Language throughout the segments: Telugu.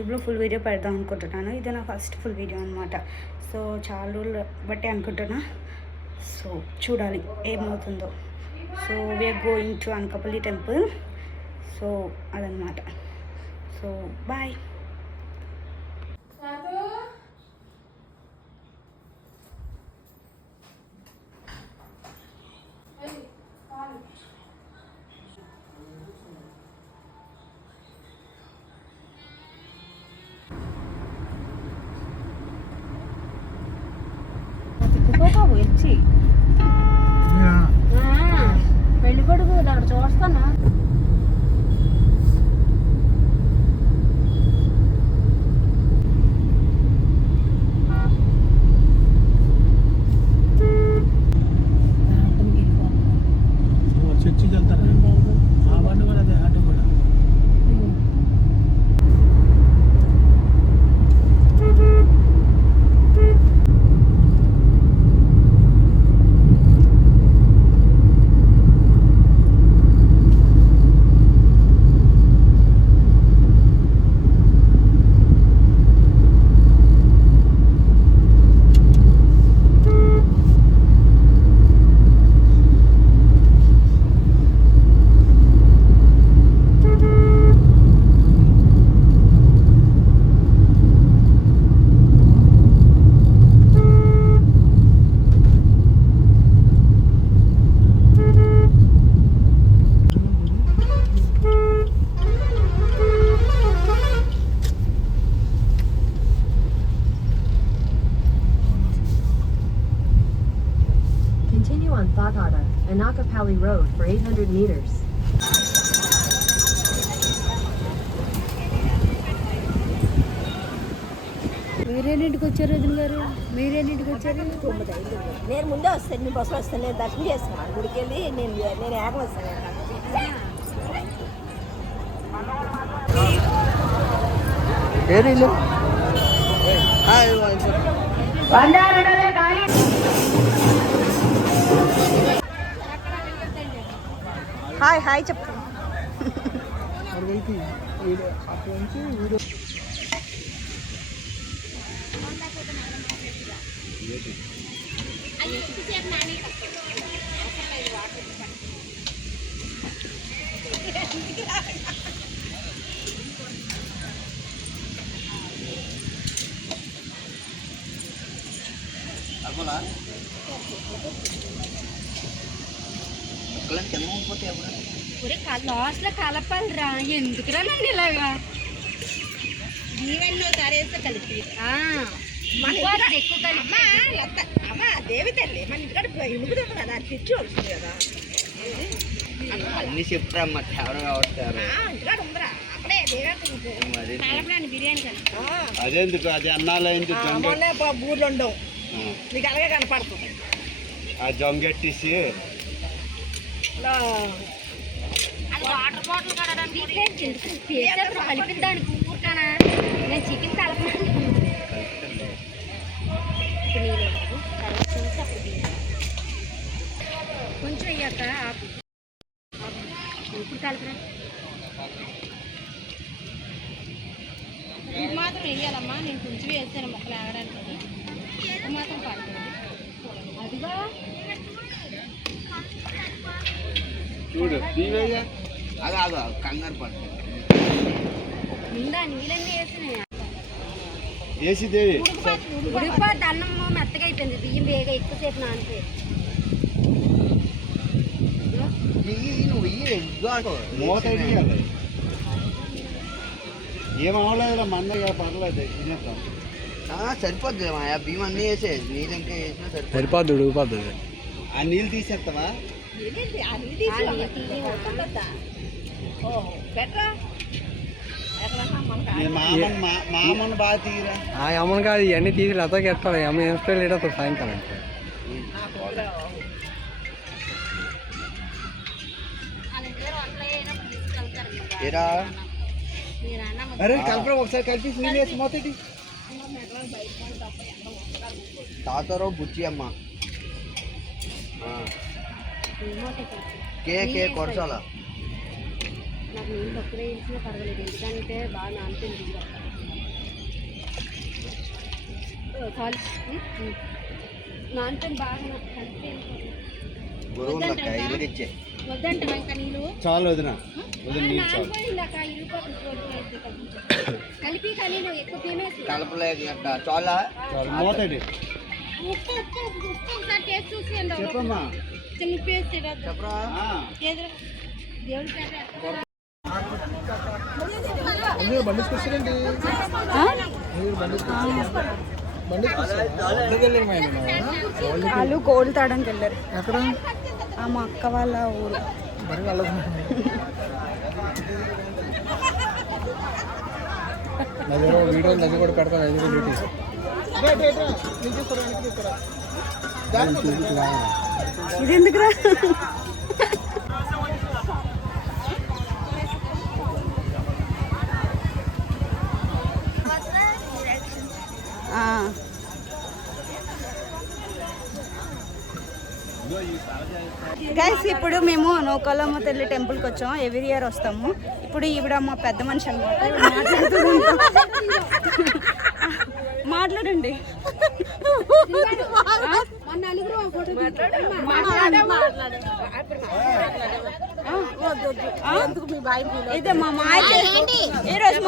యూట్యూబ్లో ఫుల్ వీడియో పెడదాం అనుకుంటున్నాను. ఇది నా ఫస్ట్ ఫుల్ వీడియో అనమాట. సో చాలా రోజులు బట్టి అనుకుంటున్నా. సో చూడాలి ఏమవుతుందో. So we're going to Anakapalli temple. So అదనమాట. So bye. వచ్చి పెళ్లి కొడుకు అక్కడ చూస్తానా. చర్చికి వెళ్తారా? ఆ బండి కూడా అదే ఆటో కూడా. Anakapalli Road for 800 meters. మీరేంటికి వచ్చారు వదిన గారు? మీరేంటికి వచ్చారు? నేను ముందే వస్తాను, మీ బస్సు వస్తాను. నేను దర్శనం చేస్తున్నాను గుడికి వెళ్ళి నేను ఏకం వస్తాను. హాయ్ హాయ్ చెప్పు. లాస్ట్ లో కలపాలిరా. ఎందుకురా నన్ను ఇలాగా దీవెనలో తరేస్తే కలిపి ఎక్కువ కలిపి అమ్మా దేవి తల్లి మన ఇంటికాడ ఇనుగుదాం కదా, అది తెచ్చి వస్తుంది కదా. అన్ని చెప్తారమ్మా తేవడం కావట్టారు. ఇంటికాడ ఉందిరా అక్కడే కలపడానికి బిర్యానీ కలిపి అదెందుకు? అది అన్నాలైంది బూర్లు ఉండవు, నీకు అలాగే కనపడుతుంది. ఆ జొంగెట్టేసి వాటర్ బాటిల్ కడడానికి కలిపిద్దానికి ఊరుకానా. నేను చికెన్ కలపను. కొంచెం అయ్యాక ఇప్పుడు కలిపినా ఇది మాత్రం వేయాలమ్మా. నేను కొంచెం వేసాను మొక్కలు ఆగడానికి. ఇది మాత్రం పడుతుంది. అదిగా చూడు అదే కంగారు పడుతుంది. నిండా నీళ్ళన్నీ వేసి దేవి ఉడిపోద్ది. అన్నం మెత్తగా అయిపోయింది. బియ్యం వేగా ఎక్కువసేపు నానితే మూత ఏమవలేదు మన్నగా పర్లేదు తినేస్తాం. సరిపోద్ది బియ్యం అన్నీ వేసే నీళ్ళు ఇంకా వేసినా సరిపోద్ది. ఉడిపోద్ది. ఆ నీళ్ళు తీసేస్తావా? మామను బాగా తీరా. ఆ అమ్మను కాదు, ఇవన్నీ తీసి లతకి ఎట్టాలి. అమ్మ ఏం స్టైల్ లేదో సాయంకాలం అరే కలపడం ఒకసారి కలిపి నీళ్ళు మొత్తటి తాతారావు బుచ్చి అమ్మ కే కొరసాల నాకు నీళ్ళు తక్కువ వేసినా పర్వాలేదు. ఎందుకంటే బాగా నానిపోయింది. కాలు నాన్నతో బాగా కలిపి గురువు ఇచ్చే వద్దంటారా ఇంకా నీళ్ళు చాలు వదిన నీళ్ళు చాలు నానిపోయిందాక 20 రూపాయలు కలిపి కానీ నువ్వు ఎక్కువ తినేసి కలపలేదు చాలా మోతాడు ఉప్పు ఉప్పు ఉప్పు ఒకసారి టేస్ట్ చూసి చెప్పమ్మా చిన్న పేస్ట్ చెప్పరా దేవుడి పేరు వాళ్ళు కోళ్ళు తాడానికి వెళ్ళారు ఎక్కడ మా అక్క వాళ్ళ ఊరు వీడియో నది కూడా పెడతాను ఇది ఎందుకురా గైస్ ఇప్పుడు మేము నూకాలమ్మ తల్లి టెంపుల్కి వచ్చాము. ఎవ్రీ ఇయర్ వస్తాము. ఇప్పుడు ఈవిడ మా పెద్ద మనిషి అనమాట. మాట్లాడండి. ఇదే మా మాయ ఈరోజు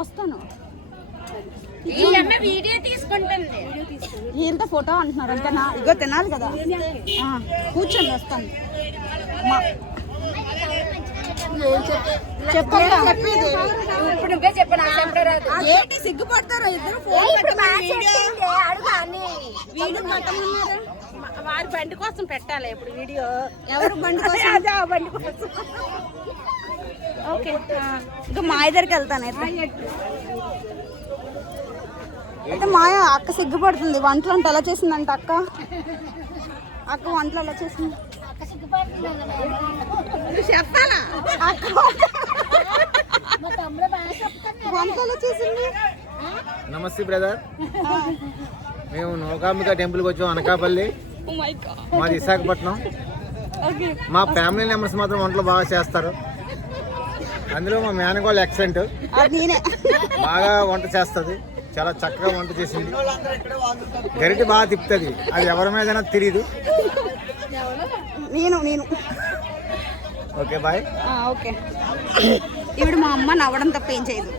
వస్తాను. వీడియో తీసుకుంటుంది. ఈయనతో ఫోటో అంటున్నారు అంతేనా? ఇగో తినాలి కదా, కూర్చొని వస్తాను. ఇప్పుడు నువ్వే చెప్పిన ఏంటి సిగ్గుపడతారు ఇద్దరు? వారి బండి కోసం పెట్టాలి ఇప్పుడు వీడియో. ఎవరు బండి కోసం? అదే ఆ బండి కోసం. ఓకే, ఇంకా మా దగ్గరికి వెళ్తాను అయితే. అయితే మాయ అక్క సిగ్గుపడుతుంది. వంటలు అంటే ఎలా చేసిందంట అక్క. అక్క వంటలు ఎలా చేసింది చెప్పాలా? అక్క వంటలు ఎలా చేసింది? నమస్తే బ్రదర్, మేము నూకాంబిక టెంపుల్కి వచ్చాం. అనకాపల్లి, మాది విశాఖపట్నం. మా ఫ్యామిలీ మెంబర్స్ మాత్రం వంటలు బాగా చేస్తారు. అందులో మా మేనగోళ్ళు ఎక్సలెంట్, బాగా వంట చేస్తుంది. చాలా చక్కగా వంట చేసింది. గరిటె బాగా తిప్పుతుంది. అది ఎవరి మీద తెలియదు. నేను ఓకే బాయ్. ఓకే, ఇప్పుడు మా అమ్మ నవ్వడం తప్ప ఏం చేయదు.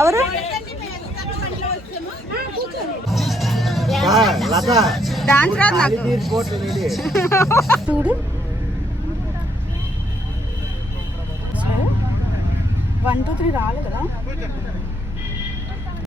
ఎవరు డాన్స్ రాదు నాకు. చూడు 1 2 3 రాలేదు కదా.